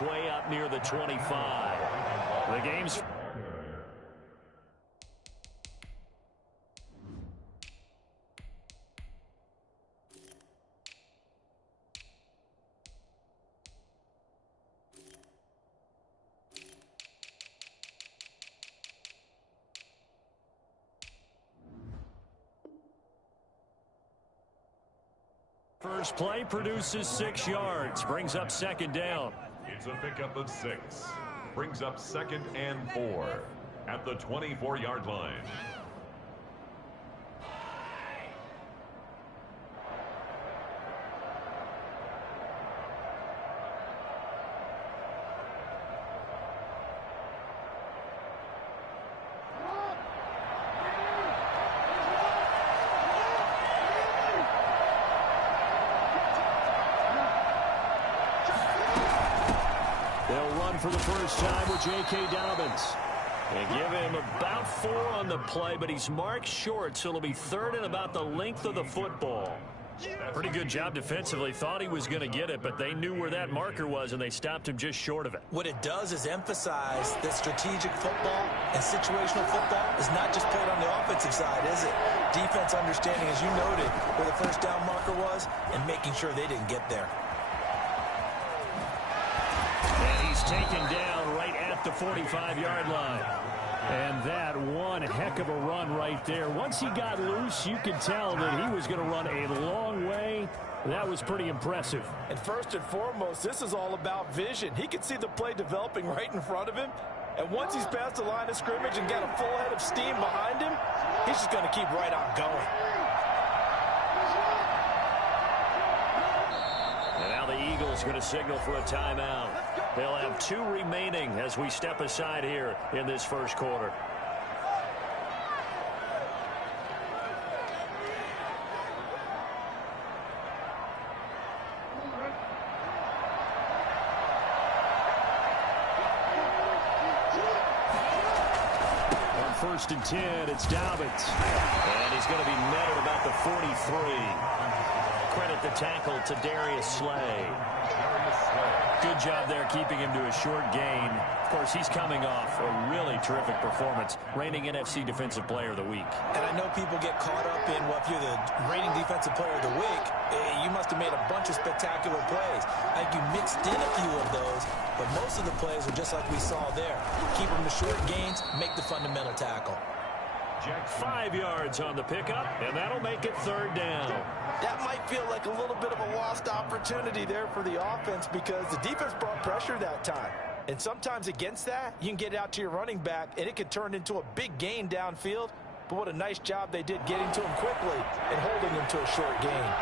this way up near the 25. The game's... First play produces 6 yards, brings up second down. It's a pickup of 6. Brings up 2nd and 4 at the 24-yard line. For the first time with J.K. Dobbins. And give him about 4 on the play, but he's marked short, so it'll be 3rd and about the length of the football. Pretty good job defensively. Thought he was going to get it, but they knew where that marker was, and they stopped him just short of it. What it does is emphasize that strategic football and situational football is not just played on the offensive side, is it? Defense understanding, as you noted, where the first down marker was and making sure they didn't get there. Taken down right at the 45-yard line. And that one heck of a run right there. Once he got loose, you could tell that he was going to run a long way. That was pretty impressive. And first and foremost, this is all about vision. He could see the play developing right in front of him. And once he's past the line of scrimmage and got a full head of steam behind him, he's just going to keep right on going. And now the Eagles going to signal for a timeout. They'll have 2 remaining as we step aside here in this first quarter. On 1st and 10, it's Dobbins. And he's going to be met at about the 43. Credit the tackle to Darius Slay. Good job there keeping him to a short gain. Of course, he's coming off a really terrific performance, reigning NFC Defensive Player of the Week. And I know people get caught up in, well, if you're the reigning Defensive Player of the Week, you must have made a bunch of spectacular plays. I think you mixed in a few of those, but most of the plays are just like we saw there. Keep them to short gains, make the fundamental tackle. 5 yards on the pickup, and that'll make it 3rd down. That might feel like a little bit of a lost opportunity there for the offense because the defense brought pressure that time. And sometimes against that, you can get out to your running back, and it could turn into a big gain downfield. But what a nice job they did getting to him quickly and holding him to a short gain.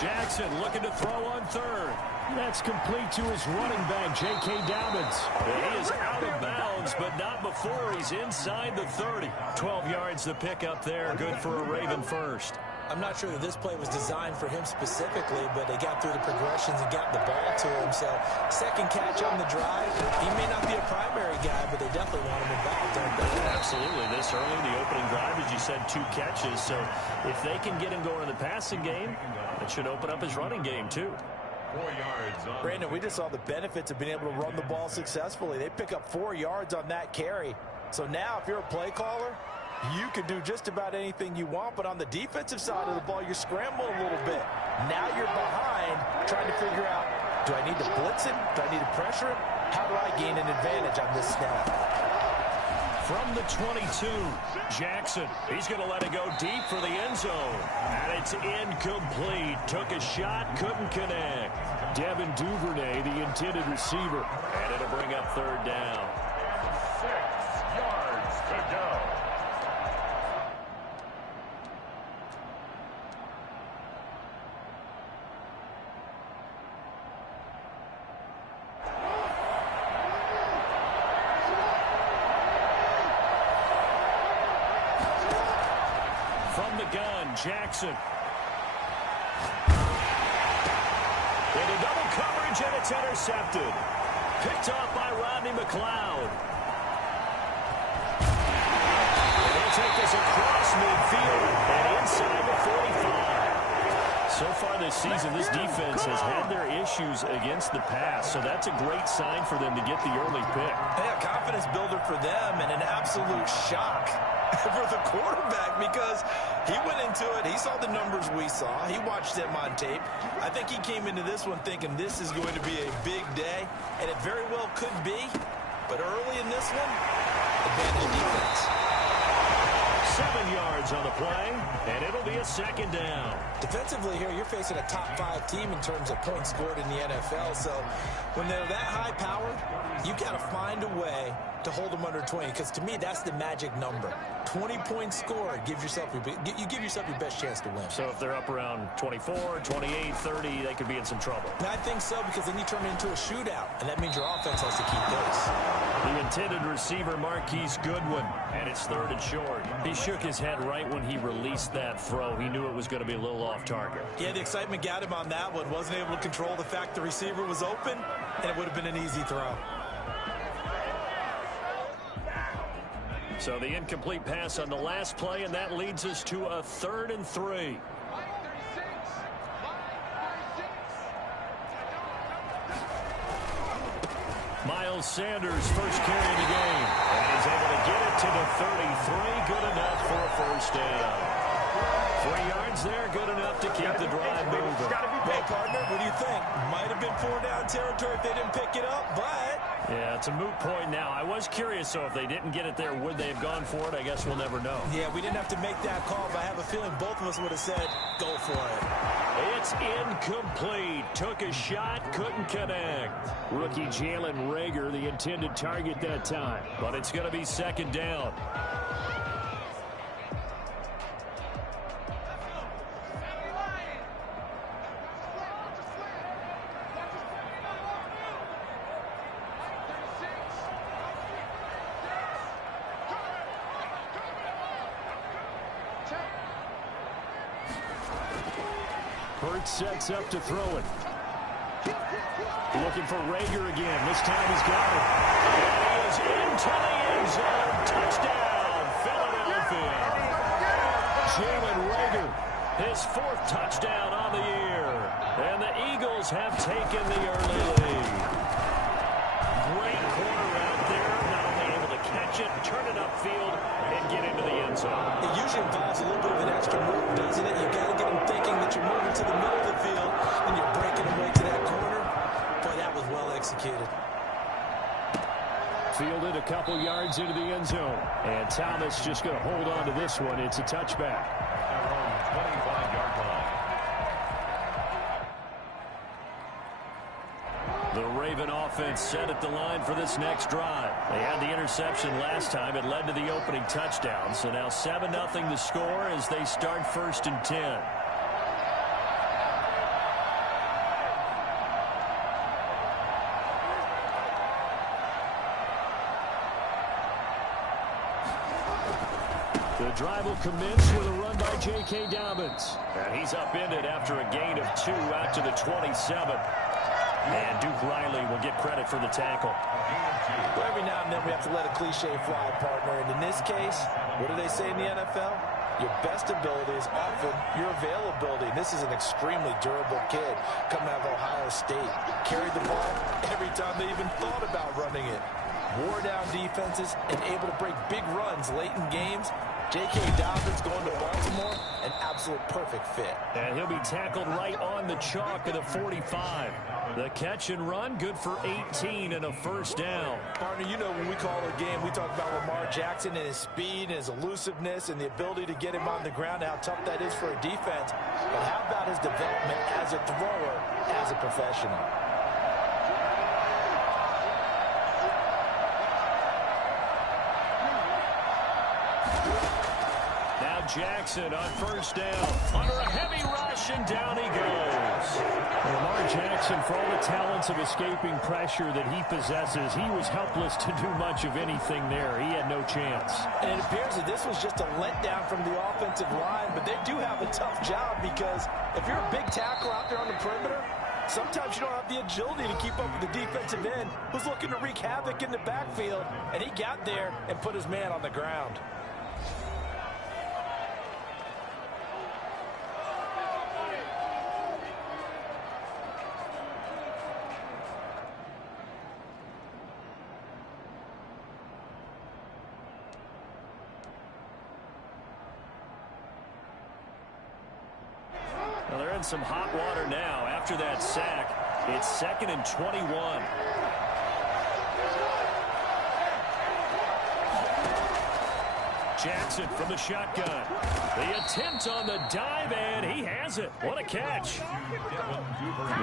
Jackson looking to throw on 3rd. That's complete to his running back, J.K. Dobbins. He is out of bounds, but not before he's inside the 30. 12 yards the pickup there. Good for a Raven first. I'm not sure that this play was designed for him specifically, but they got through the progressions and got the ball to him. So, second catch on the drive. He may not be a primary guy, but they definitely want him involved, don't they? Absolutely. This early in the opening drive, as you said, 2 catches. So, if they can get him going in the passing game, it should open up his running game, too. 4 yards. Brandon, we just saw the benefits of being able to run the ball successfully. They pick up 4 yards on that carry. So now, if you're a play caller, you can do just about anything you want, but on the defensive side of the ball, you're scrambling a little bit. Now you're behind, trying to figure out, do I need to blitz him? Do I need to pressure him? How do I gain an advantage on this snap? From the 22, Jackson. He's going to let it go deep for the end zone. And it's incomplete. Took a shot, couldn't connect. Devin Duvernay, the intended receiver. And it'll bring up 3rd down. 6 yards to go. From the gun, Jackson. Into double coverage, and it's intercepted. Picked off by Rodney McLeod. this season, this defense has had their issues against the pass, so that's a great sign for them to get the early pick. Yeah, confidence builder for them and an absolute shock for the quarterback because he went into it. He saw the numbers we saw. He watched them on tape. I think he came into this one thinking this is going to be a big day, and it very well could be. But early in this one, advantage defense. 7 yards on the play, and it'll be a second down. Defensively here, you're facing a top-5 team in terms of points scored in the NFL. So when they're that high-powered, you got to find a way to hold them under 20, because to me, that's the magic number. 20 points scored, you give yourself your best chance to win. So if they're up around 24, 28, 30, they could be in some trouble. And I think so, because then you turn it into a shootout, and that means your offense has to keep pace. The intended receiver, Marquise Goodwin, and it's 3rd and short. He shook his head right when he released that throw. He knew it was going to be a little off target. Yeah, the excitement got him on that one. Wasn't able to control the fact the receiver was open, and it would have been an easy throw. So the incomplete pass on the last play, and that leads us to a 3rd and 3. Miles Sanders, first carry of the game. And he's able to get it to the 33. Good enough for a first down. 3 yards there, good enough to keep the drive moving. Well, partner, what do you think? Might have been 4-down territory if they didn't pick it up, but... Yeah, it's a moot point now. I was curious, so if they didn't get it there, would they have gone for it? I guess we'll never know. Yeah, we didn't have to make that call, but I have a feeling both of us would have said, go for it. It's incomplete. Took a shot, couldn't connect. Rookie Jalen Reagor, the intended target that time. But it's going to be second down. Hurts sets up to throw it. Looking for Reagor again. This time he's got it. And he is into the end zone. Touchdown, Philadelphia. Jalen Reagor, his 4th touchdown on the year. And the Eagles have taken the early lead. Great corner out there. Not only able to catch it, turn it upfield, and get into the end zone. It usually involves a little bit of an extra move, doesn't it? You've got to get them thinking that you're moving to the middle of the field and you're breaking away to that corner. Boy, that was well executed. Fielded a couple yards into the end zone. And Thomas just going to hold on to this one. It's a touchback. Their own 25-yard line. The Raven offense set at the line for this next drive. They had the interception last time. It led to the opening touchdown. So now 7-0 the score as they start 1st and 10. The drive will commence with a run by J.K. Dobbins. And he's upended after a gain of 2 out to the 27. And Duke Riley will get credit for the tackle. Well, every now and then we have to let a cliche fly, partner. And in this case, what do they say in the NFL? Your best ability is often your availability. And this is an extremely durable kid coming out of Ohio State. Carried the ball every time they even thought about running it. Wore down defenses and able to break big runs late in games. J.K. Dobbins going to Baltimore, an absolute perfect fit. And he'll be tackled right on the chalk of the 45. The catch and run, good for 18 and a first down. Partner, you know when we call a game, we talk about Lamar Jackson and his speed and his elusiveness and the ability to get him on the ground, how tough that is for a defense. But how about his development as a thrower, as a professional? Jackson on first down. Under a heavy rush, and down he goes. Lamar Jackson, for all the talents of escaping pressure that he possesses, he was helpless to do much of anything there. He had no chance. And it appears that this was just a letdown from the offensive line, but they do have a tough job because if you're a big tackle out there on the perimeter, sometimes you don't have the agility to keep up with the defensive end who's looking to wreak havoc in the backfield, and he got there and put his man on the ground. They're in some hot water now after that sack. It's 2nd and 21. Jackson from the shotgun. The attempt on the dive, and he has it. What a catch.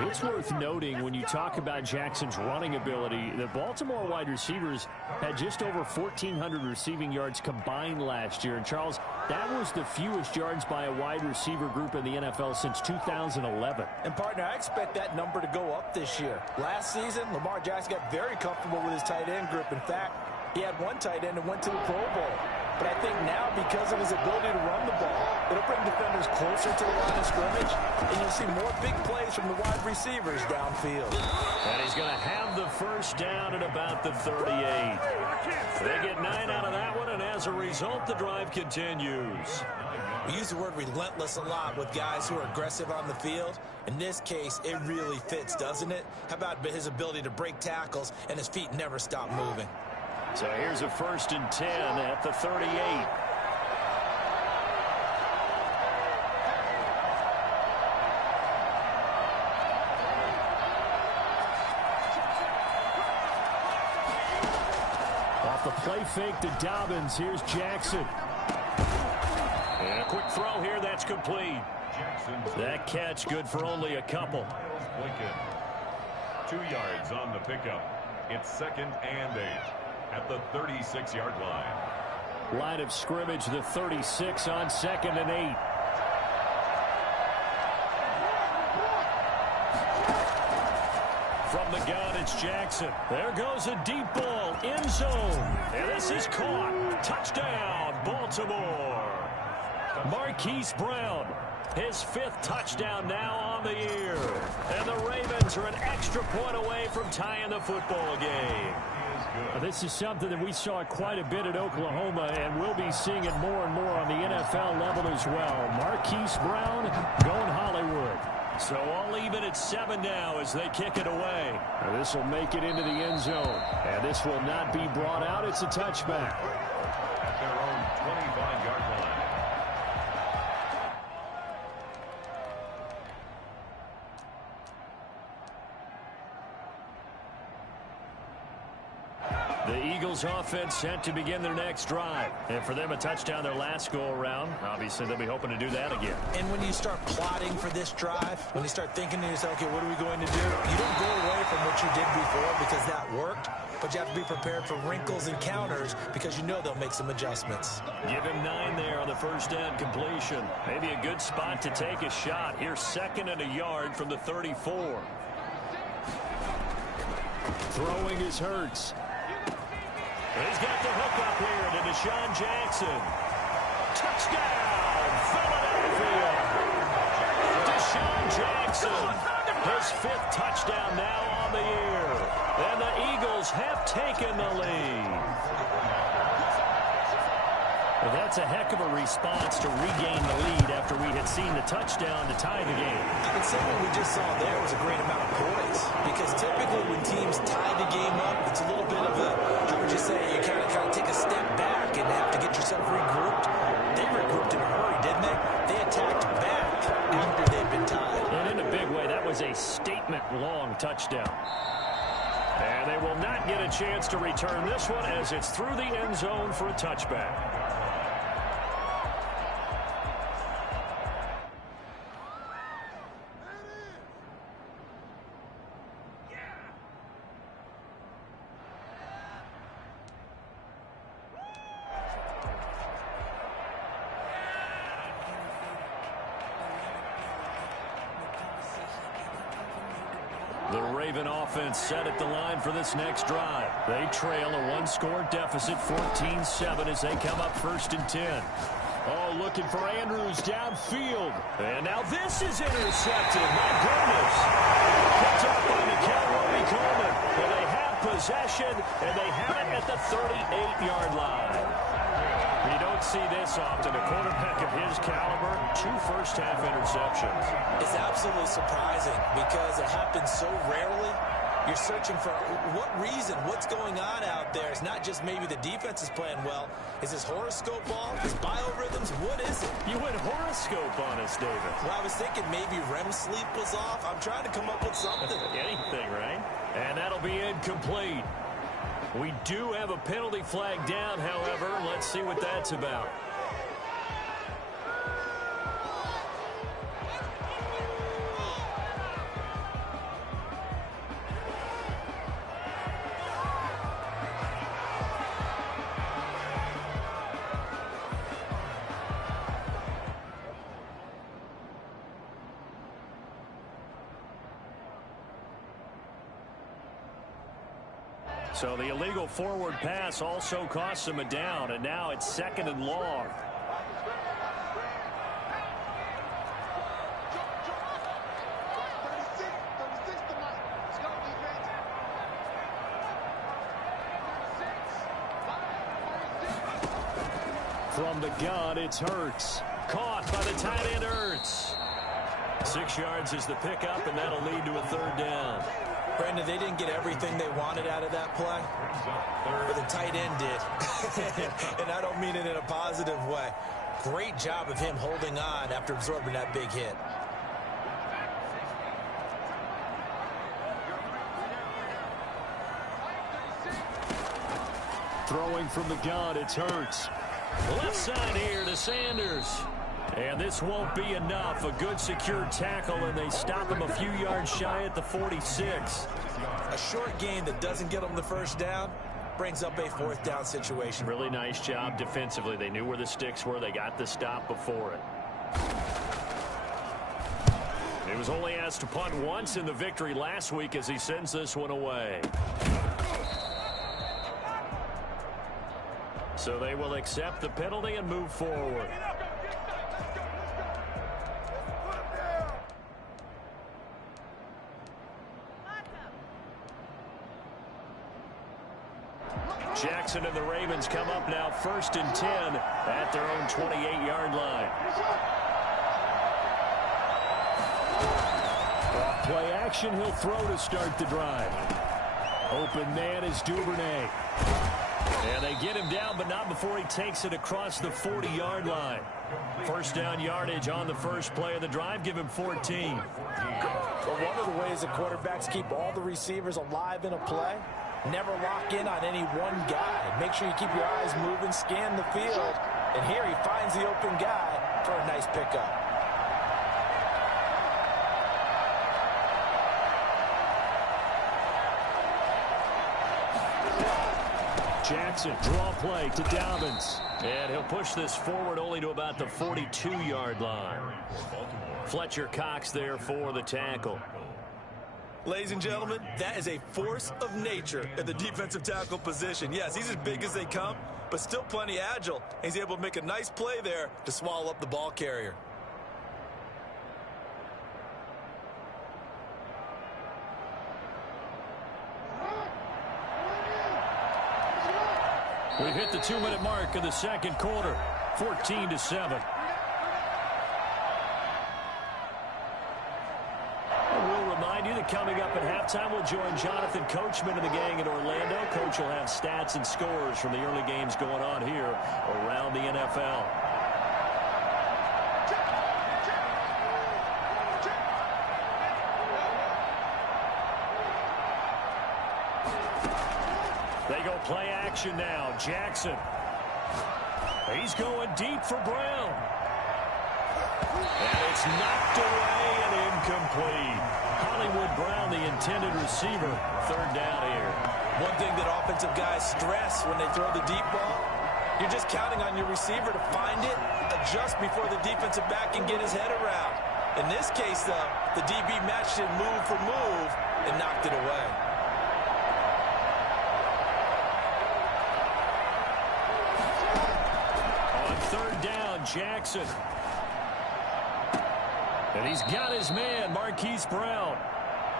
It's worth noting when you talk about Jackson's running ability, the Baltimore wide receivers had just over 1,400 receiving yards combined last year. And, Charles, that was the fewest yards by a wide receiver group in the NFL since 2011. And, partner, I expect that number to go up this year. Last season, Lamar Jackson got very comfortable with his tight end group. In fact, he had one tight end and went to the Pro Bowl. But I think now, because of his ability to run the ball, it'll bring defenders closer to the line of scrimmage, and you'll see more big plays from the wide receivers downfield. And he's going to have the first down at about the 38. They get 9 out of that one, and as a result, the drive continues. We use the word relentless a lot with guys who are aggressive on the field. In this case, it really fits, doesn't it? How about his ability to break tackles and his feet never stop moving? So here's a 1st and 10 at the 38. Off the play fake to Dobbins. Here's Jackson. And a quick throw here. That's complete. That catch good for only a couple. 2 yards on the pickup. It's 2nd and 8. At the 36-yard line. Line of scrimmage, the 36 on 2nd and 8. From the gun, it's Jackson. There goes a deep ball, end zone. And this is caught. Touchdown, Baltimore. Marquise Brown, his 5th touchdown now on the year. And the Ravens are an extra point away from tying the football game. This is something that we saw quite a bit at Oklahoma, and we'll be seeing it more and more on the NFL level as well. Marquise Brown going Hollywood. So all even at 7 now as they kick it away. This will make it into the end zone, and this will not be brought out. It's a touchback. At their own 25-yard line. The Eagles offense set to begin their next drive. And for them, a touchdown their last go-around. Obviously, they'll be hoping to do that again. And when you start plotting for this drive, when you start thinking to yourself, okay, what are we going to do? You don't go away from what you did before because that worked, but you have to be prepared for wrinkles and counters because you know they'll make some adjustments. Give him 9 there on the first down completion. Maybe a good spot to take a shot. Here's 2nd and a yard from the 34. Throwing is Hurts. He's got the hook up here to Deshaun Jackson. Touchdown, Philadelphia. Deshaun Jackson, his 5th touchdown now on the year. And the Eagles have taken the lead. Well, that's a heck of a response to regain the lead after we had seen the touchdown to tie the game. I would say what we just saw there was a great amount of poise. Because typically when teams tie the game up, it's a little bit of a, how would you say, you kind of take a step back and have to get yourself regrouped. They regrouped in a hurry, didn't they? They attacked back after they'd been tied. And in a big way, that was a statement-long touchdown. And they will not get a chance to return this one as it's through the end zone for a touchback. The Raven offense set at the line for this next drive. They trail a 1-score deficit, 14-7, as they come up 1st and 10. Oh, looking for Andrews downfield. And now this is intercepted. My goodness. Picked up by Nikel Roby-Coleman. And they have possession, and they have it at the 38-yard line. You don't see this often. A quarterback of his caliber, 2 first-half interceptions. It's absolutely surprising because it happens so rarely. You're searching for what reason, what's going on out there. It's not just maybe the defense is playing well. Is his horoscope off? His biorhythms? What is it? You went horoscope on us, David. Well, I was thinking maybe REM sleep was off. I'm trying to come up with something. Anything, right? And that'll be incomplete. We do have a penalty flag down, however. Let's see what that's about. So the illegal forward pass also costs him a down, and now it's 2nd and long. From the gun, it's Hurts. Caught by the tight end, Hurts. 6 yards is the pickup, and that'll lead to a 3rd down. Brandon, they didn't get everything they wanted out of that play, but the tight end did. And I don't mean it in a positive way. Great job of him holding on after absorbing that big hit. Throwing from the gun, it's Hurts. Left side here to Sanders. And this won't be enough. A good secure tackle, and they stop him a few yards shy at the 46. A short gain that doesn't get them the 1st down brings up a 4th down situation. Really nice job defensively. They knew where the sticks were. They got the stop before it. He was only asked to punt once in the victory last week as he sends this one away. So they will accept the penalty and move forward. Jackson and the Ravens come up now 1st and 10 at their own 28-yard line. Off play action, he'll throw to start the drive. Open man is Duvernay. And they get him down, but not before he takes it across the 40-yard line. 1st down yardage on the first play of the drive. Give him 14. Well, one of the ways that quarterbacks keep all the receivers alive in a play, never lock in on any one guy. Make sure you keep your eyes moving, scan the field. And here he finds the open guy for a nice pickup. Jackson, draw play to Dobbins. And he'll push this forward only to about the 42-yard line. Fletcher Cox there for the tackle. Ladies and gentlemen, that is a force of nature at the defensive tackle position. Yes, he's as big as they come, but still plenty agile. He's able to make a nice play there to swallow up the ball carrier. We hit the 2-minute mark of the 2nd quarter, 14-7. We'll remind you that coming up at halftime, we'll join Jonathan Coachman and the gang in Orlando. Coach will have stats and scores from the early games going on here around the NFL. They go play action now. Jackson. He's going deep for Brown. And it's knocked away and incomplete. Hollywood Brown, the intended receiver. 3rd down here. One thing that offensive guys stress when they throw the deep ball, you're just counting on your receiver to find it, adjust before the defensive back can get his head around. In this case, though, the DB matched it move for move and knocked it away. Jackson. And he's got his man, Marquise Brown.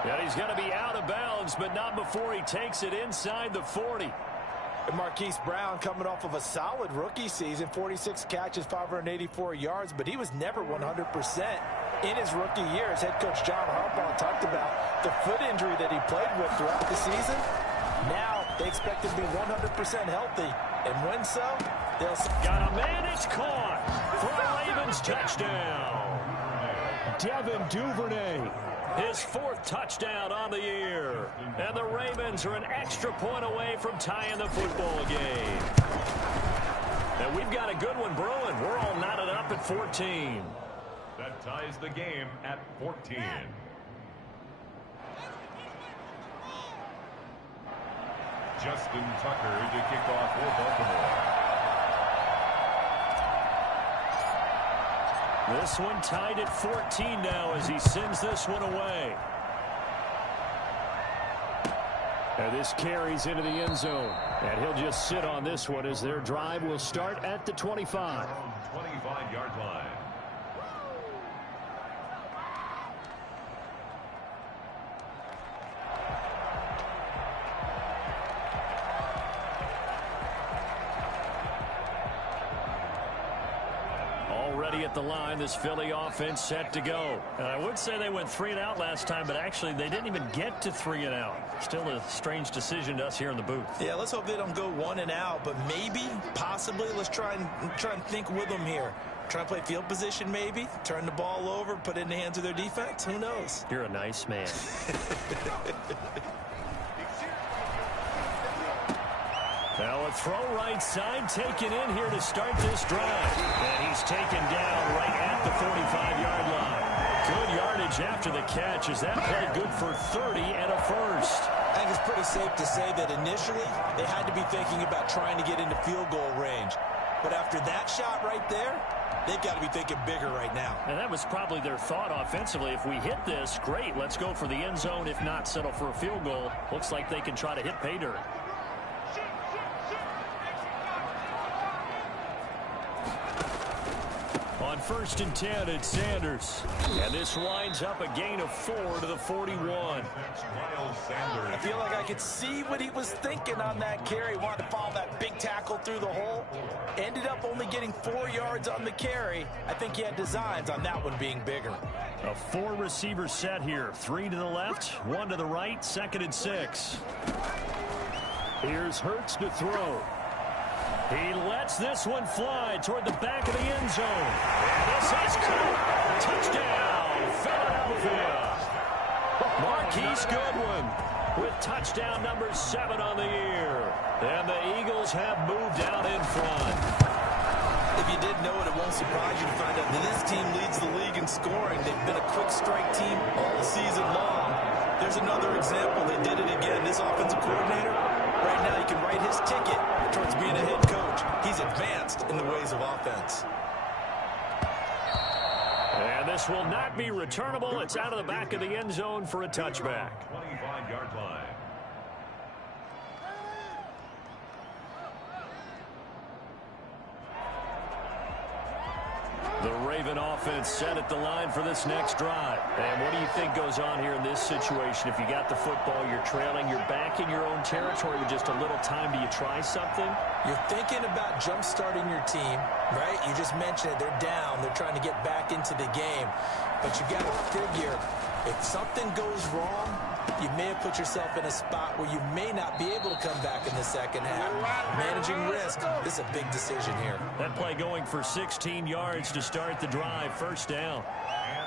And he's going to be out of bounds, but not before he takes it inside the 40. And Marquise Brown coming off of a solid rookie season, 46 catches, 584 yards, but he was never 100% in his rookie year. As head coach John Harbaugh talked about the foot injury that he played with throughout the season. Now they expect him to be 100% healthy. And when so, they'll... Got a man, it's caught for a Ravens touchdown. Devin Duvernay, his 4th touchdown on the year. And the Ravens are an extra point away from tying the football game. And we've got a good one brewing. We're all knotted up at 14. That ties the game at 14. Justin Tucker to kick off for Baltimore. This one tied at 14 now as he sends this one away. And this carries into the end zone. And he'll just sit on this one as their drive will start at the 25. 25-yard line. Already at the line, this Philly offense set to go. And I would say they went 3 and out last time, but actually they didn't even get to 3 and out. Still a strange decision to us here in the booth. Yeah, let's hope they don't go 1 and out, but maybe, possibly, let's try and think with them here. Try and play field position maybe, turn the ball over, put it in the hands of their defense. Who knows? You're a nice man. Now a throw right side taken in here to start this drive. And he's taken down right at the 45-yard line. Good yardage after the catch. Is that play good for 30 and a first? I think it's pretty safe to say that initially they had to be thinking about trying to get into field goal range. But after that shot right there, they've got to be thinking bigger right now. And that was probably their thought offensively. If we hit this, great. Let's go for the end zone. If not, settle for a field goal. Looks like they can try to hit pay dirt. On 1st and 10, it's Sanders. And this winds up a gain of 4 to the 41. I feel like I could see what he was thinking on that carry. Wanted to follow that big tackle through the hole. Ended up only getting 4 yards on the carry. I think he had designs on that one being bigger. A 4-receiver set here. 3 to the left, 1 to the right, 2nd and 6. Here's Hurts to throw. He lets this one fly toward the back of the end zone. And this is caught. Touchdown, Philadelphia. Marquise Goodwin with touchdown number 7 on the year. And the Eagles have moved out in front. If you didn't know it, it won't surprise you to find out that this team leads the league in scoring. They've been a quick strike team all season long. There's another example. They did it again. This offensive coordinator, right now, he can write his ticket towards being a head coach. He's advanced in the ways of offense. And this will not be returnable. It's out of the back of the end zone for a touchback. 25-yard line. The Raven offense set at the line for this next drive. And what do you think goes on here in this situation? If you got the football, you're trailing, you're back in your own territory with just a little time. Do you try something? You're thinking about jump-starting your team, right? You just mentioned it. They're down. They're trying to get back into the game. But you got to figure, if something goes wrong, you may have put yourself in a spot where you may not be able to come back in the second half. Managing risk, this is a big decision here. That play going for 16 yards to start the drive. First down.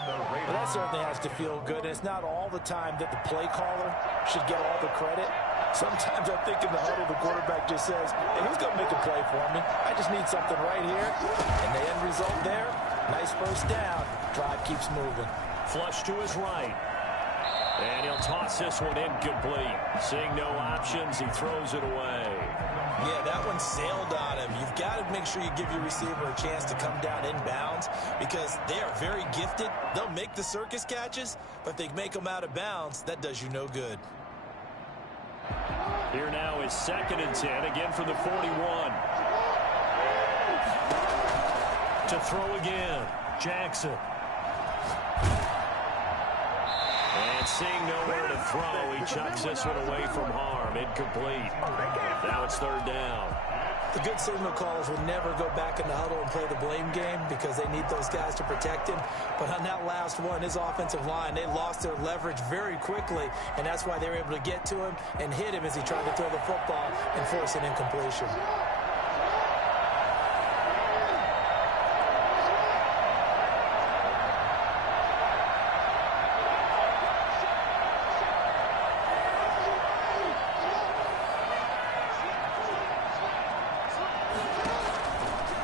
Well, that certainly has to feel good. And it's not all the time that the play caller should get all the credit. Sometimes I think in the huddle, the quarterback just says, hey, who's going to make a play for me? I just need something right here. And the end result there, nice first down. Drive keeps moving. Flush to his right. And he'll toss this one incomplete. Seeing no options, he throws it away. Yeah, that one sailed on him. You've got to make sure you give your receiver a chance to come down inbounds because they are very gifted. They'll make the circus catches, but if they make them out of bounds, that does you no good. Here now is 2nd and 10, again for the 41. To throw again, Jackson. And And seeing nowhere to throw, he chucks this one away from harm. Incomplete. Now it's third down. The good signal callers will never go back in the huddle and play the blame game because they need those guys to protect him. But on that last one, his offensive line, they lost their leverage very quickly, and that's why they were able to get to him and hit him as he tried to throw the football and force an incompletion.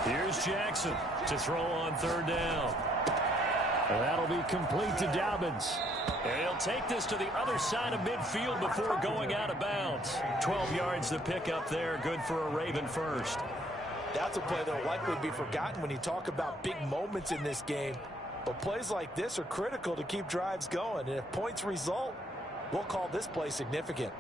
Here's Jackson to throw on third down. And that'll be complete to Dobbins. And he'll take this to the other side of midfield before going out of bounds. 12 yards to pick up there. Good for a Raven first. That's a play that will likely be forgotten when you talk about big moments in this game. But plays like this are critical to keep drives going. And if points result, we'll call this play significant.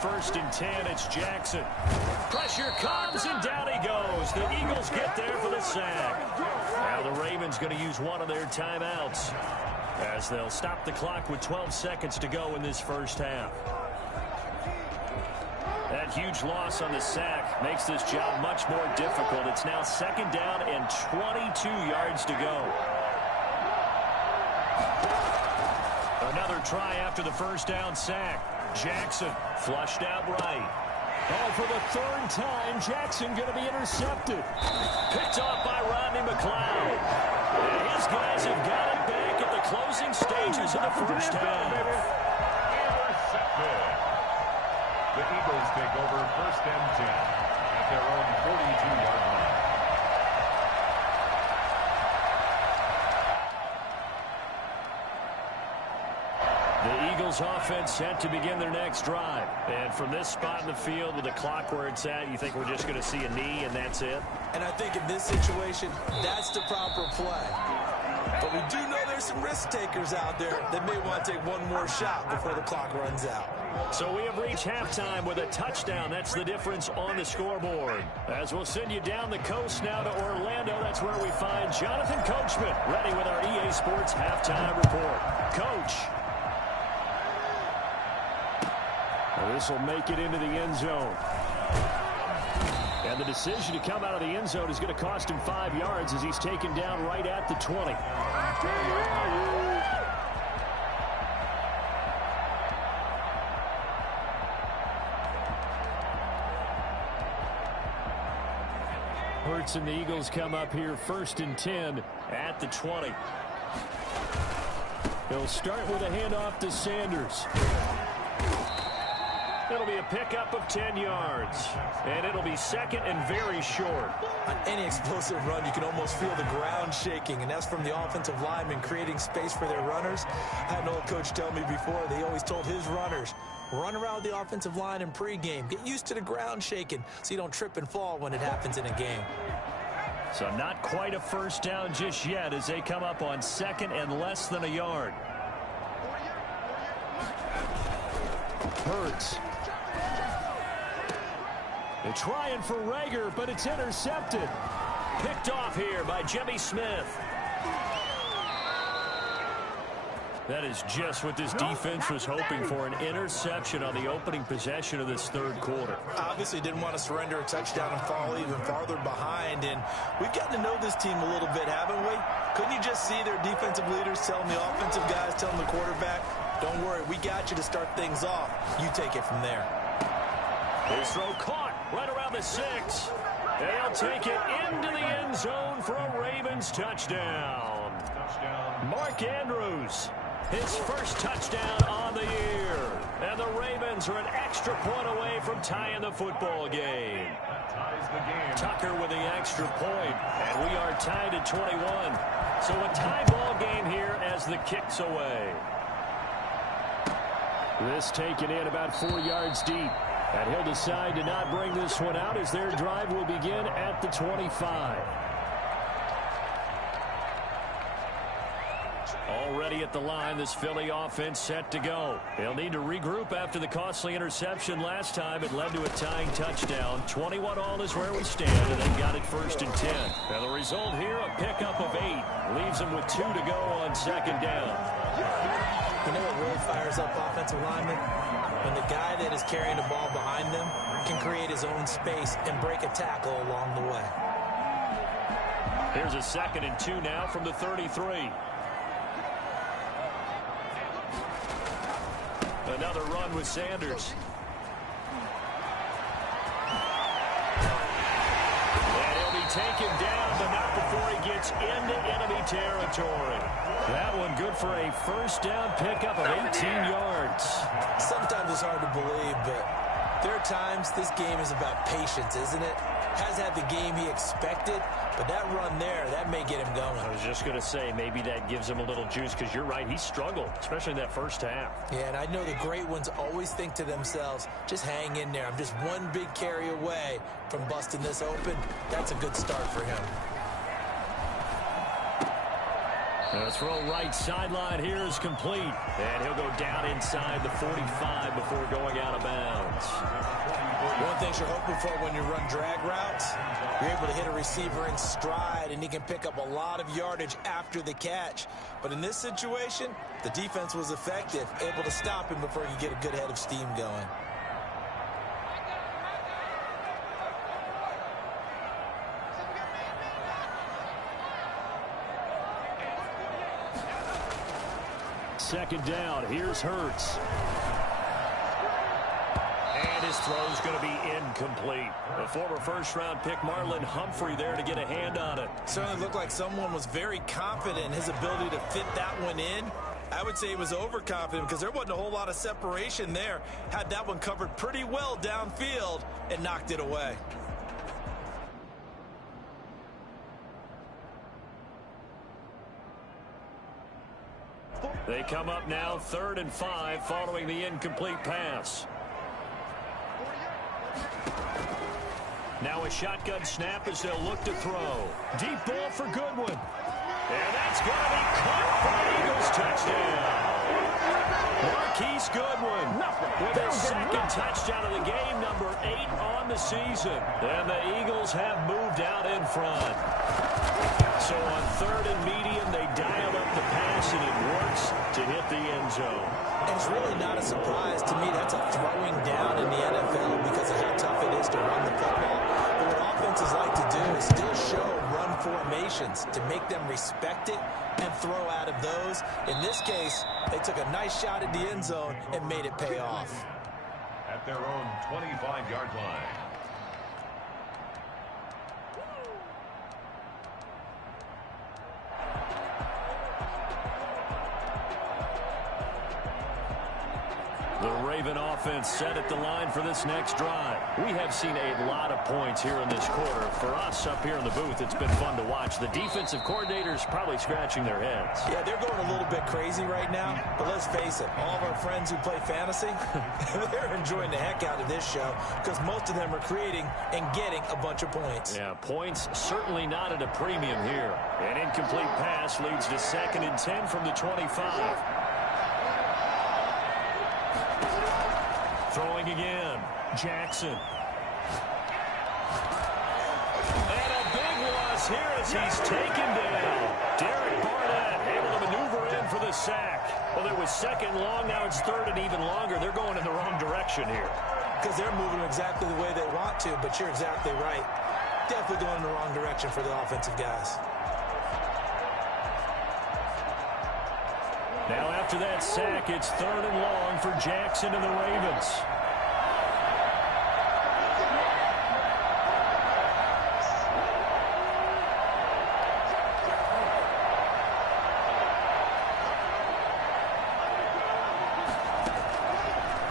First and 10, it's Jackson. Pressure comes, and down he goes. The Eagles get there for the sack. Now the Ravens going to use one of their timeouts as they'll stop the clock with 12 seconds to go in this first half. That huge loss on the sack makes this job much more difficult. It's now second down and 22 yards to go. Another try after the first down sack. Jackson flushed out right. Oh, for the third time, Jackson going to be intercepted. Picked off by Rodney McLeod. And his guys have got it back at the closing stages of the first half. Intercepted. The Eagles take over first and 10 at their own 42-yard line. The Eagles offense set to begin their next drive. And from this spot in the field with the clock where it's at, you think we're just going to see a knee and that's it? And I think in this situation, that's the proper play. But we do know there's some risk takers out there that may want to take one more shot before the clock runs out. So we have reached halftime with a touchdown. That's the difference on the scoreboard. As we'll send you down the coast now to Orlando, that's where we find Jonathan Coachman ready with our EA Sports halftime report. Coach. This will make it into the end zone. And the decision to come out of the end zone is going to cost him 5 yards as he's taken down right at the 20. Hurts and the Eagles come up here first and 10 at the 20. He'll start with a handoff to Sanders. It'll be a pickup of 10 yards. And it'll be second and very short. On any explosive run, you can almost feel the ground shaking, and that's from the offensive linemen creating space for their runners. I had an old coach tell me before, they always told his runners, run around the offensive line in pregame. Get used to the ground shaking so you don't trip and fall when it happens in a game. So not quite a first down just yet as they come up on second and less than a yard. Hurts. They're trying for Rager, but it's intercepted. Picked off here by Jimmy Smith. That is just what this defense was hoping for, an interception on the opening possession of this third quarter. Obviously didn't want to surrender a touchdown and fall even farther behind, and we've gotten to know this team a little bit, haven't we? Couldn't you just see their defensive leaders telling the offensive guys, telling the quarterback, don't worry, we got you to start things off. You take it from there. His throw caught right around the 6. They'll take it into the end zone for a Ravens touchdown. Mark Andrews, his first touchdown on the year. And the Ravens are an extra point away from tying the football game. That ties the game. Tucker with the extra point, and we are tied at 21. So a tie ball game here as the kick's away. This taken in about 4 yards deep. And he'll decide to not bring this one out as their drive will begin at the 25. Already at the line, this Philly offense set to go. They'll need to regroup after the costly interception last time. It led to a tying touchdown. 21-all is where we stand, and they've got it 1st and 10. Now the result here, a pickup of 8. Leaves them with 2 to go on 2nd down. You know what really fires up offensive linemen? When the guy that is carrying the ball behind them can create his own space and break a tackle along the way. Here's a 2nd and 2 now from the 33. Another run with Sanders. And he'll be taken down, but not before he gets into enemy territory. That one good for a 1st down pickup of 18 yards. Sometimes it's hard to believe, but there are times this game is about patience, isn't it? Has had the game he expected, but that run there, that may get him going. I was just going to say, maybe that gives him a little juice, because you're right, he struggled, especially in that 1st half. Yeah, and I know the great ones always think to themselves, just hang in there. I'm just one big carry away from busting this open. That's a good start for him. The throw right sideline here is complete. And he'll go down inside the 45 before going out of bounds. One thing you're hoping for when you run drag routes, you're able to hit a receiver in stride, and he can pick up a lot of yardage after the catch. But in this situation, the defense was effective, able to stop him before he could get a good head of steam going. Second down. Here's Hurts. And his throw's going to be incomplete. The former 1st-round pick Marlon Humphrey there to get a hand on it. Certainly looked like someone was very confident in his ability to fit that one in. I would say he was overconfident because there wasn't a whole lot of separation there. Had that one covered pretty well downfield and knocked it away. They come up now 3rd and 5 following the incomplete pass. Now a shotgun snap as they'll look to throw. Deep ball for Goodwin. And that's going to be caught for the Eagles touchdown. Marquise Goodwin with his 2nd touchdown of the game, number 8 on the season. And the Eagles have moved out in front. So on 3rd and medium, they dial up the pass, and it works to hit the end zone. And it's really not a surprise to me. That's a throwing down in the NFL because of how tough it is to run the football. But what offenses like to do is still show run formations to make them respect it and throw out of those. In this case, they took a nice shot at the end zone and made it pay off. At their own 25-yard line. The Raven offense set at the line for this next drive. We have seen a lot of points here in this quarter. For us up here in the booth, it's been fun to watch. The defensive coordinators probably scratching their heads. Yeah, they're going a little bit crazy right now, but let's face it, all of our friends who play fantasy, they're enjoying the heck out of this show because most of them are creating and getting a bunch of points. Yeah, points certainly not at a premium here. An incomplete pass leads to 2nd and 10 from the 25. Throwing again, Jackson. And a big loss here as he's taken down. Derek Barnett able to maneuver in for the sack. Well, it was 2nd long, now it's 3rd and even longer. They're going in the wrong direction here. Because they're moving exactly the way they want to, but you're exactly right. Definitely going in the wrong direction for the offensive guys. Now after that sack, it's 3rd and long for Jackson and the Ravens.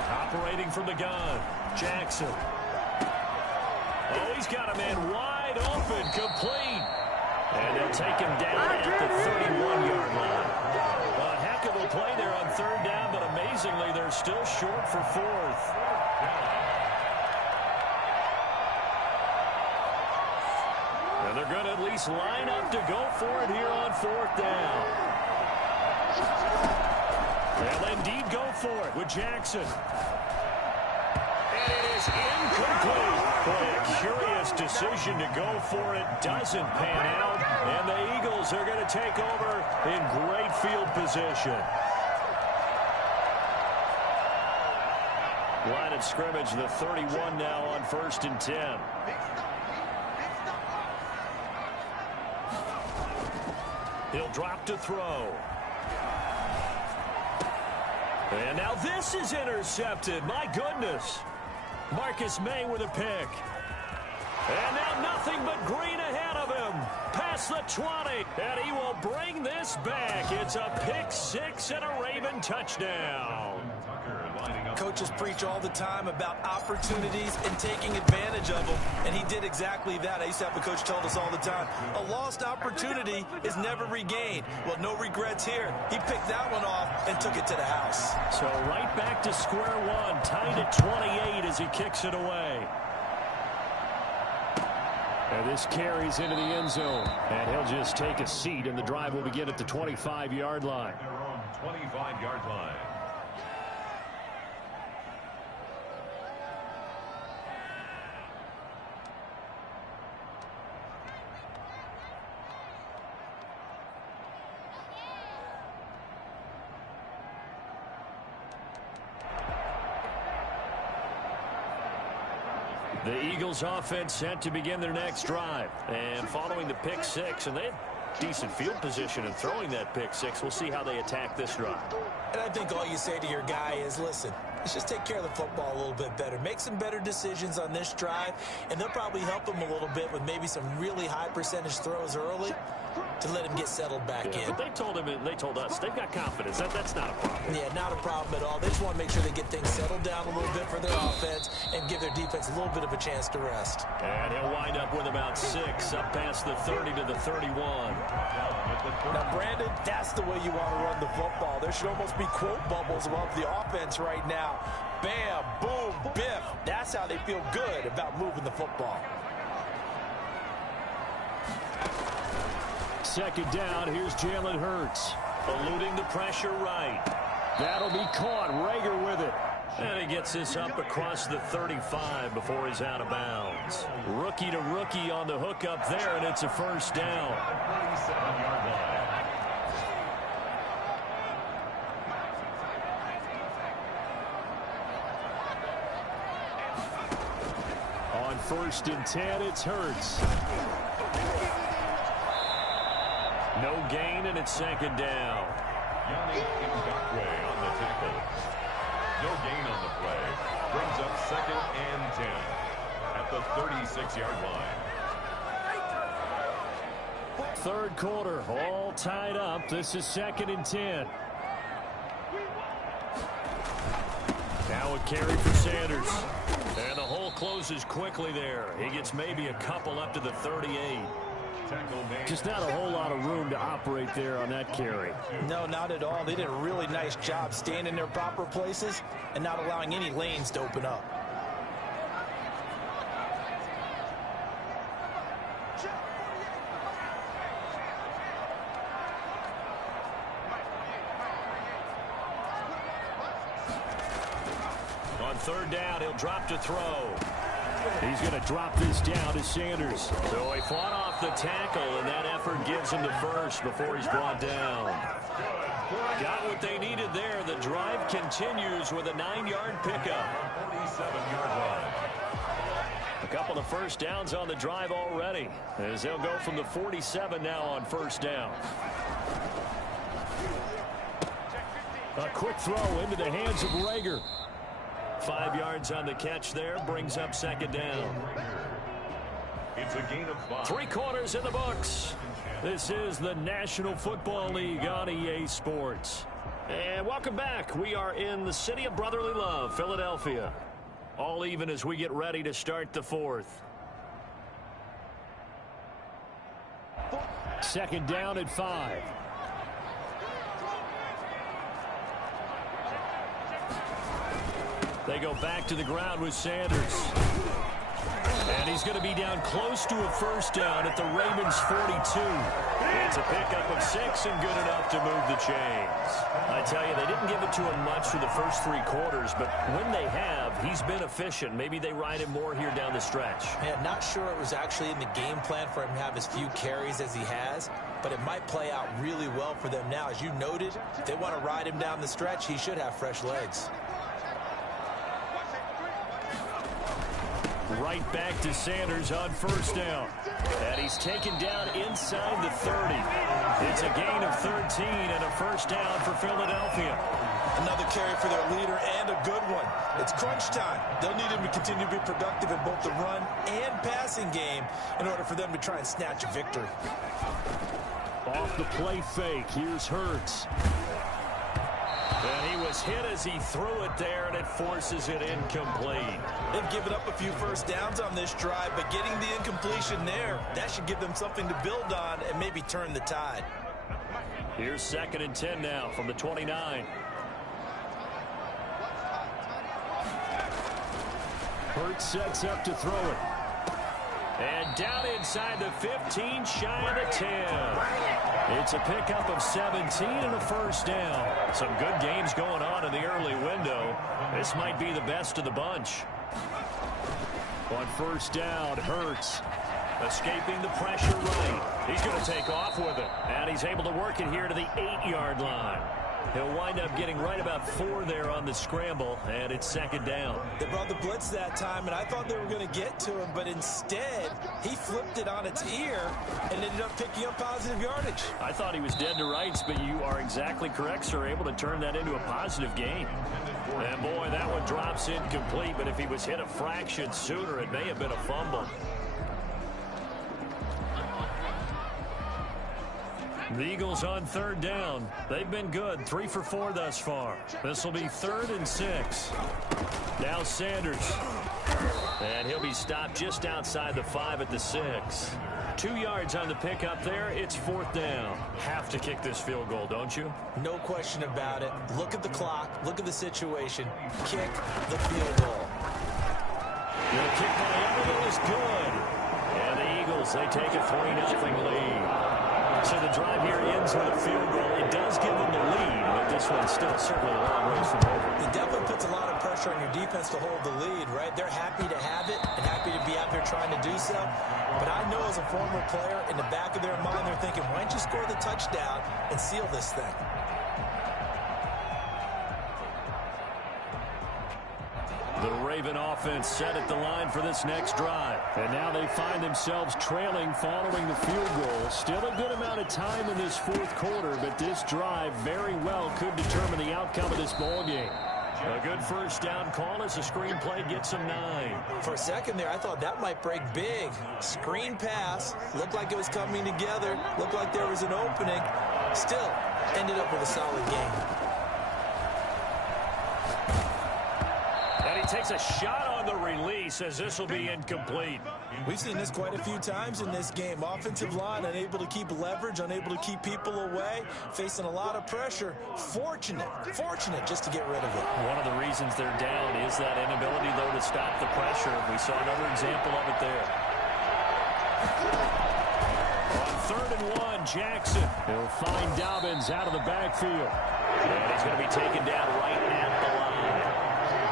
Operating from the gun, Jackson. Oh, he's got a man wide open, complete. And they'll take him down at the 31-yard line. A heck of a play there on 3rd down, but amazingly, they're still short for 4th. And they're going to at least line up to go for it here on 4th down. They'll indeed go for it with Jackson. And it is incomplete. Boy, a curious decision to go for it doesn't pan out. And the Eagles are going to take over in great field position. Line of scrimmage, the 31 now on 1st and 10. He'll drop to throw. And now this is intercepted. My goodness. Marcus May with a pick. And now nothing but green ahead of him. Past the 20. And he will bring this back. It's a pick six and a Raven touchdown. Coaches preach all the time about opportunities and taking advantage of them, and he did exactly that. I used to have a coach tell us all the time, a lost opportunity is never regained. Well, no regrets here. He picked that one off and took it to the house. So right back to square one, tied at 28 as he kicks it away. And this carries into the end zone, and he'll just take a seat, and the drive will begin at the 25-yard line. Their own 25-yard line. The Eagles offense set to begin their next drive. And following the pick six, and they had decent field position in throwing that pick six. We'll see how they attack this drive. And I think all you say to your guy is, listen, let's just take care of the football a little bit better. Make some better decisions on this drive, and they'll probably help him a little bit with maybe some really high percentage throws early to let him get settled back in. But they told us they've got confidence. That's not a problem. Yeah, not a problem at all. They just want to make sure they get things settled down a little bit for their offense and give their defense a little bit of a chance to rest. And he'll wind up with about 6 up past the 30 to the 31. Now, Brandon, that's the way you want to run the football. There should almost be quote bubbles above the offense right now. Bam, boom, biff. That's how they feel good about moving the football. Second down, here's Jalen Hurts. Eluding the pressure right. That'll be caught. Rager with it. And he gets this up across the 35 before he's out of bounds. Rookie to rookie on the hook up there, and it's a first down. 37-yard line. On 1st and 10, it's Hurts. No gain, and it's second down. Yannick Ngakoue on the tackle. No gain on the play. Brings up 2nd and 10 at the 36-yard line. Third quarter, all tied up. This is 2nd and 10. Now a carry for Sanders. And the hole closes quickly there. He gets maybe a couple up to the 38. Just not a whole lot of room to operate there on that carry. No, not at all. They did a really nice job staying in their proper places and not allowing any lanes to open up. On third down, he'll drop to throw. He's going to drop this down to Sanders. So he fought off the tackle, and that effort gives him the first before he's brought down. Got what they needed there. The drive continues with a 9-yard pickup. 47-yard line. A couple of first downs on the drive already, as they'll go from the 47 now on first down. A quick throw into the hands of Rager. 5 yards on the catch there, brings up second down. It's a gain of 5. 3 quarters in the books. This is the National Football League on EA Sports. And welcome back. We are in the city of brotherly love, Philadelphia. All even as we get ready to start the fourth. Second down at 5. They go back to the ground with Sanders. And he's going to be down close to a first down at the Ravens 42. It's a pickup of 6 and good enough to move the chains. I tell you, they didn't give it to him much through the first 3 quarters, but when they have, he's been efficient. Maybe they ride him more here down the stretch. Man, not sure it was actually in the game plan for him to have as few carries as he has, but it might play out really well for them now. As you noted, if they want to ride him down the stretch, he should have fresh legs. Right back to Sanders on first down. And he's taken down inside the 30. It's a gain of 13 and a first down for Philadelphia. Another carry for their leader and a good one. It's crunch time. They'll need him to continue to be productive in both the run and passing game in order for them to try and snatch a victory. Off the play fake, here's Hurts. And he was hit as he threw it there, and it forces it incomplete. They've given up a few first downs on this drive, but getting the incompletion there, that should give them something to build on and maybe turn the tide. Here's 2nd and 10 now from the 29. Hurts sets up to throw it. And down inside the 15, shy of the 10. It's a pickup of 17 and a first down. Some good games going on in the early window. This might be the best of the bunch. On first down, Hurts escaping the pressure right. He's going to take off with it. And he's able to work it here to the 8-yard line. He'll wind up getting right about 4 there on the scramble, and it's 2nd down. They brought the blitz that time, and I thought they were going to get to him, but instead, he flipped it on its ear and ended up picking up positive yardage. I thought he was dead to rights, but you are exactly correct, sir, able to turn that into a positive gain. And boy, that one drops incomplete, but if he was hit a fraction sooner, it may have been a fumble. The Eagles on 3rd down. They've been good, 3 for 4 thus far. This will be 3rd and 6. Now Sanders. And he'll be stopped just outside the 5 at the 6. 2 yards on the pickup there. It's 4th down. Have to kick this field goal, don't you? No question about it. Look at the clock. Look at the situation. Kick the field goal. The kick by Everett is good. And the Eagles, they take a 3-0 lead. So the drive here ends with a field goal. It does give them the lead, but this one's still certainly a long ways from over. It definitely puts a lot of pressure on your defense to hold the lead, right? They're happy to have it and happy to be out there trying to do so. But I know as a former player, in the back of their mind, they're thinking, why don't you score the touchdown and seal this thing? The Raven offense set at the line for this next drive. And now they find themselves trailing following the field goal. Still a good amount of time in this 4th quarter, but this drive very well could determine the outcome of this ball game. A good first down call as the screenplay gets them 9. For a second there, I thought that might break big. Screen pass. Looked like it was coming together. Looked like there was an opening. Still ended up with a solid game. Takes a shot on the release as this will be incomplete. We've seen this quite a few times in this game. Offensive line unable to keep leverage, unable to keep people away, facing a lot of pressure. Fortunate just to get rid of it. One of the reasons they're down is that inability, though, to stop the pressure. We saw another example of it there. On 3rd and 1, Jackson. He'll find Dobbins out of the backfield. And he's going to be taken down right at the line.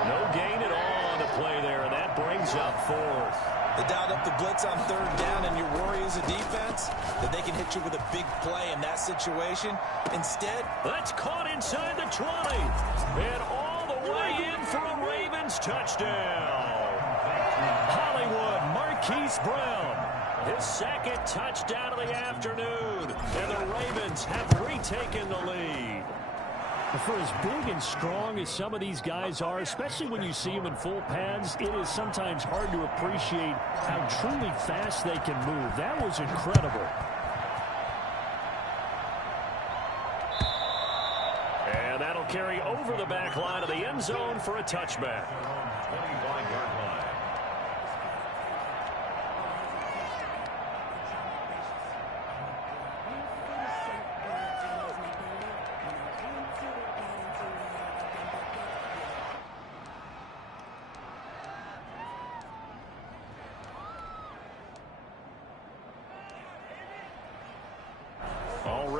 No gain at all on the play there, and that brings up 4th. They dialed up the blitz on 3rd down, and your worry as a defense that they can hit you with a big play in that situation. Instead, that's caught inside the 20, and all the way in for a Ravens touchdown. Hollywood Marquise Brown, his 2nd touchdown of the afternoon, and the Ravens have retaken the lead. For as big and strong as some of these guys are, especially when you see them in full pads, it is sometimes hard to appreciate how truly fast they can move. That was incredible. And that'll carry over the back line of the end zone for a touchback. 25-yard line.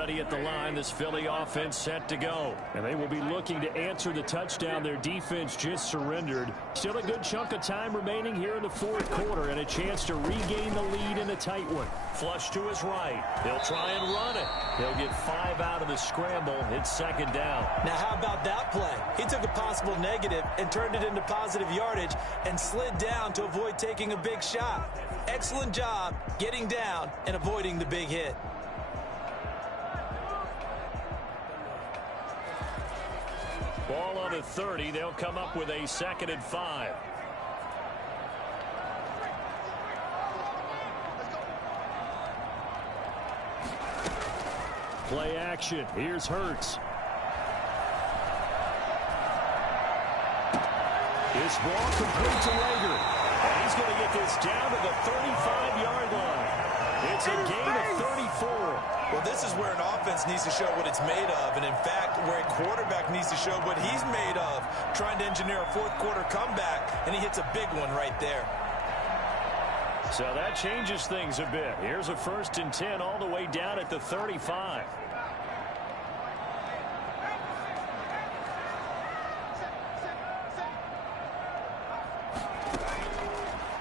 ready at the line. This Philly offense set to go. And they will be looking to answer the touchdown their defense just surrendered. Still a good chunk of time remaining here in the fourth quarter and a chance to regain the lead in a tight one. Flush to his right. They'll try and run it. They'll get 5 out of the scramble. It's second down. Now, how about that play? He took a possible negative and turned it into positive yardage and slid down to avoid taking a big shot. Excellent job getting down and avoiding the big hit. Ball on the 30. They'll come up with a 2nd and 5. Play action. Here's Hurts. This ball complete to Rager. And he's going to get this down to the 35-yard line. It's a gain of 34. Well, this is where an offense needs to show what it's made of, and in fact, where a quarterback needs to show what he's made of, trying to engineer a fourth-quarter comeback, and he hits a big one right there. So that changes things a bit. Here's a 1st and 10 all the way down at the 35.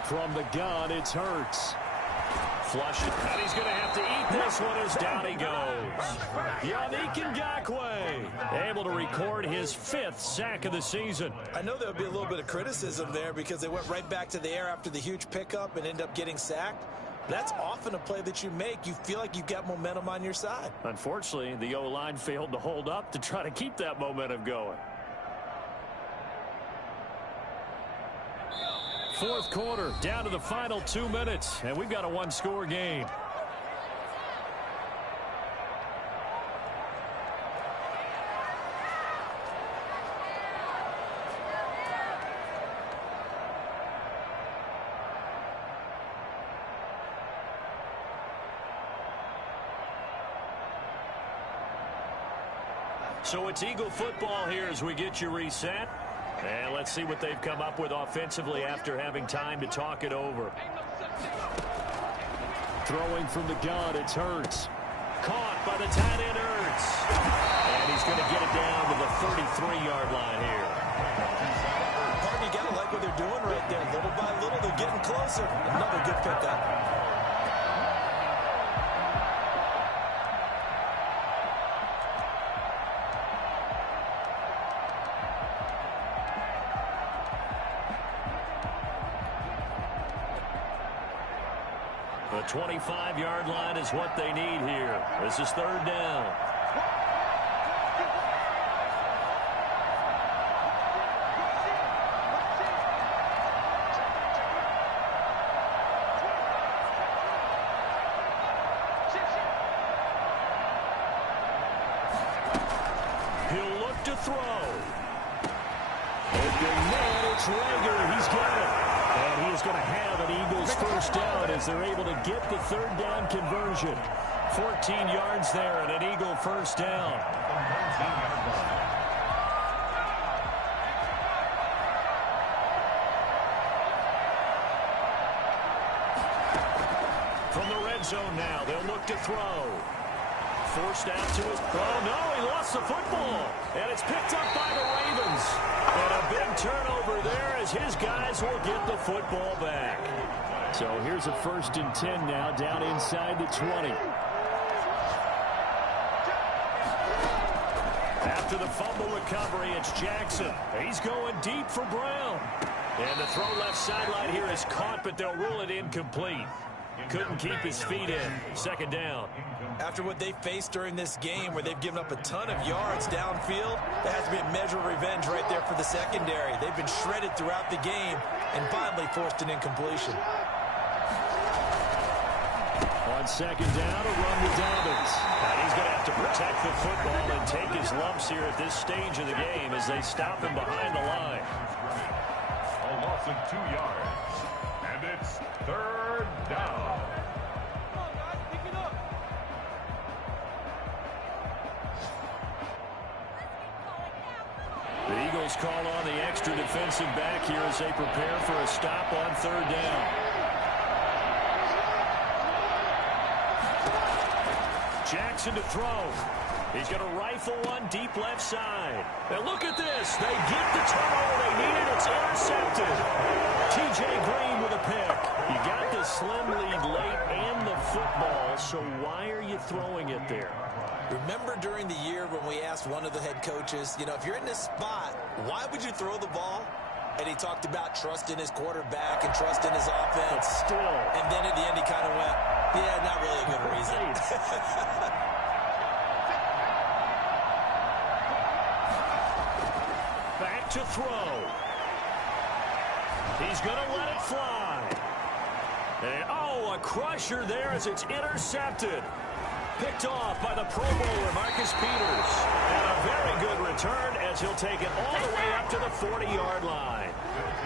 From the gun, it's Hurts. Flush it, and he's going to have to eat this one as down he goes. Yannick Ngakoue able to record his 5th sack of the season. I know there would be a little bit of criticism there because they went right back to the air after the huge pickup and ended up getting sacked. That's often a play that you make. You feel like you've got momentum on your side. Unfortunately, the O-line failed to hold up to try to keep that momentum going. Fourth quarter, down to the final 2 minutes, and we've got a one-score game. So it's Eagle football here as we get you reset. And let's see what they've come up with offensively after having time to talk it over. Throwing from the gun, it's Hurts. Caught by the tight end, Hurts. And he's going to get it down to the 33-yard line here. Pardon, you got to like what they're doing right there. Little by little, they're getting closer. Another good pickup. The 25-yard line is what they need here. This is 3rd down. He'll look to throw. Open man, it's Rager. He's got it. And he is going to have an Eagles 1st down as they're able to get the 3rd down conversion. 14 yards there and an Eagle 1st down. From the red zone now, they'll look to throw. Forced out to his... Oh, no, he lost the football. And it's picked up by the Ravens. And a big turnover there as his guys will get the football back. So here's a 1st and 10 now down inside the 20. After the fumble recovery, it's Jackson. He's going deep for Brown. And the throw left sideline here is caught, but they'll rule it incomplete. Couldn't keep his feet in. 2nd down. After what they faced during this game where they've given up a ton of yards downfield, there has to be a measure of revenge right there for the secondary. They've been shredded throughout the game and finally forced an incompletion. On 2nd down, a run with Dobbins. And he's going to have to protect the football and take his lumps here at this stage of the game as they stop him behind the line. A loss of 2 yards. And it's 3rd down. The Eagles call on the extra defensive back here as they prepare for a stop on 3rd down. Jackson to throw. He's going to rifle one deep left side. And look at this. They get the turnover they needed. It's intercepted. T.J. Green with a pick. You got the slim lead late and the football, so why are you throwing it there? Remember during the year when we asked one of the head coaches, you know, if you're in this spot, why would you throw the ball? And he talked about trusting his quarterback and trusting his offense. But still. And then at the end he kind of went, yeah, not really a good reason. Back to throw. He's going to let it fly. And, a crusher there as it's intercepted. Picked off by the Pro Bowler, Marcus Peters. And a very good return as he'll take it all the way up to the 40-yard line.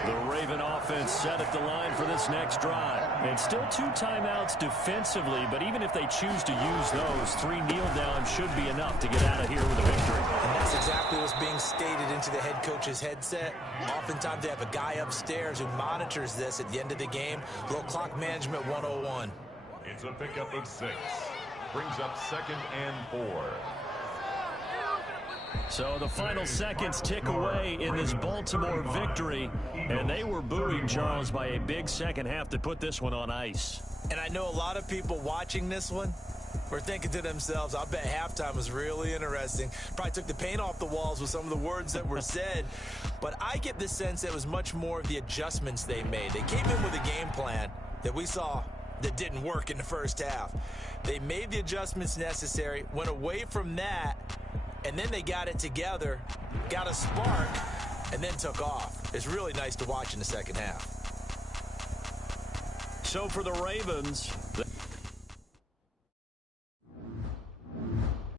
The Raven offense set at the line for this next drive. And still 2 timeouts defensively, but even if they choose to use those, 3 kneel downs should be enough to get out of here with a victory. And that's exactly what's being stated into the head coach's headset. Oftentimes they have a guy upstairs who monitors this at the end of the game. Little clock management 101. It's a pickup of 6. Brings up 2nd and 4. So the final seconds tick away in this Baltimore victory, and they were buoyed, Charles, by a big second half to put this one on ice. And I know a lot of people watching this one were thinking to themselves, I bet halftime was really interesting. Probably took the paint off the walls with some of the words that were said. But I get the sense that it was much more of the adjustments they made. They came in with a game plan that we saw that didn't work in the first half. They made the adjustments necessary, went away from that, and then they got it together, got a spark, and then took off. It's really nice to watch in the second half. So for the Ravens...